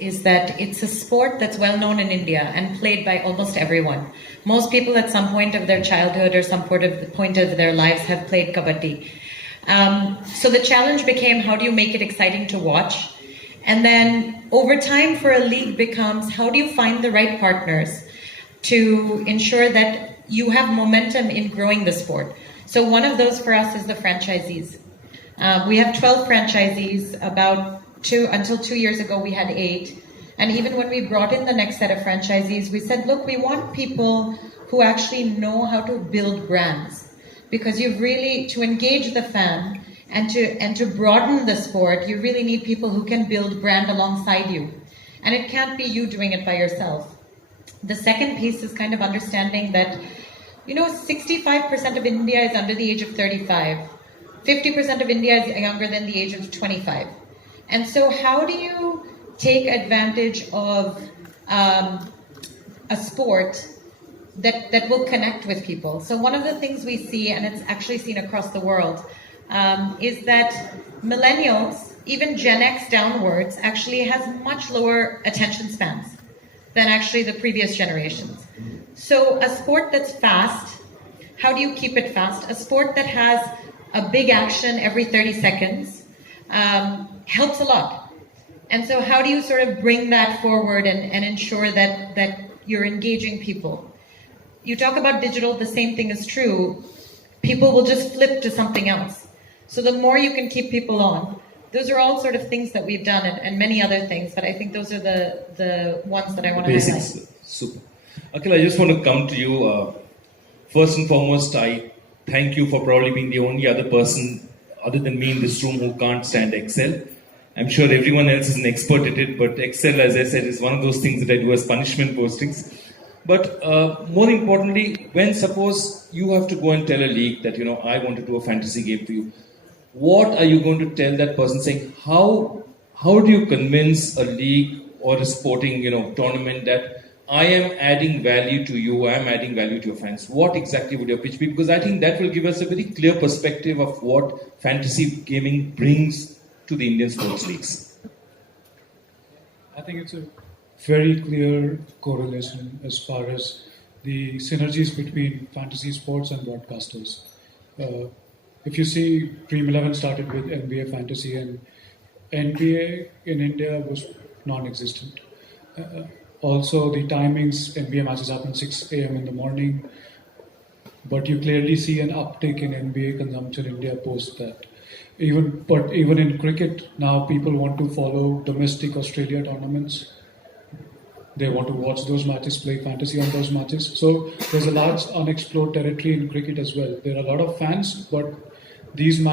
is that it's a sport that's well known in India and played by almost everyone. Most people at some point of their childhood or some point of their lives have played kabaddi. So the challenge became, how do you make it exciting to watch? And then over time for a league becomes, how do you find the right partners to ensure that you have momentum in growing the sport? So one of those for us is the franchisees. We have 12 franchisees. Until 2 years ago, we had 8. And even when we brought in the next set of franchisees, we said, look, we want people who actually know how to build brands. Because you've really, to engage the fan and to broaden the sport, you really need people who can build brand alongside you. And it can't be you doing it by yourself. The second piece is kind of understanding that, 65% of India is under the age of 35. 50% of India is younger than the age of 25. And so how do you take advantage of a sport that will connect with people? So one of the things we see, and it's actually seen across the world, is that millennials, even Gen X downwards, actually has much lower attention spans than actually the previous generations. So a sport that's fast, how do you keep it fast? A sport that has a big action every 30 seconds helps a lot. And so how do you sort of bring that forward and ensure that you're engaging people? You talk about digital, the same thing is true. People will just flip to something else. So the more you can keep people on, those are all sort of things that we've done and many other things, but I think those are the ones that I want to highlight. Super. Akhil, I just want to come to you. First and foremost, I thank you for probably being the only other person other than me in this room who can't stand Excel. I'm sure everyone else is an expert at it, but Excel, as I said, is one of those things that I do as punishment postings. But more importantly, when suppose you have to go and tell a league that, I want to do a fantasy game for you, what are you going to tell that person, saying, how do you convince a league or a sporting, tournament that I am adding value to you, I am adding value to your fans? What exactly would your pitch be? Because I think that will give us a very clear perspective of what fantasy gaming brings to the Indian sports leagues. I think it's a very clear correlation as far as the synergies between fantasy sports and broadcasters. If you see, Dream 11 started with NBA fantasy, and NBA in India was non-existent. Also, the timings, NBA matches happen 6 a.m. in the morning, but you clearly see an uptick in NBA consumption in India post that. Even in cricket, now people want to follow domestic Australia tournaments. They want to watch those matches, play fantasy on those matches. So there's a large unexplored territory in cricket as well. There are a lot of fans, but these matches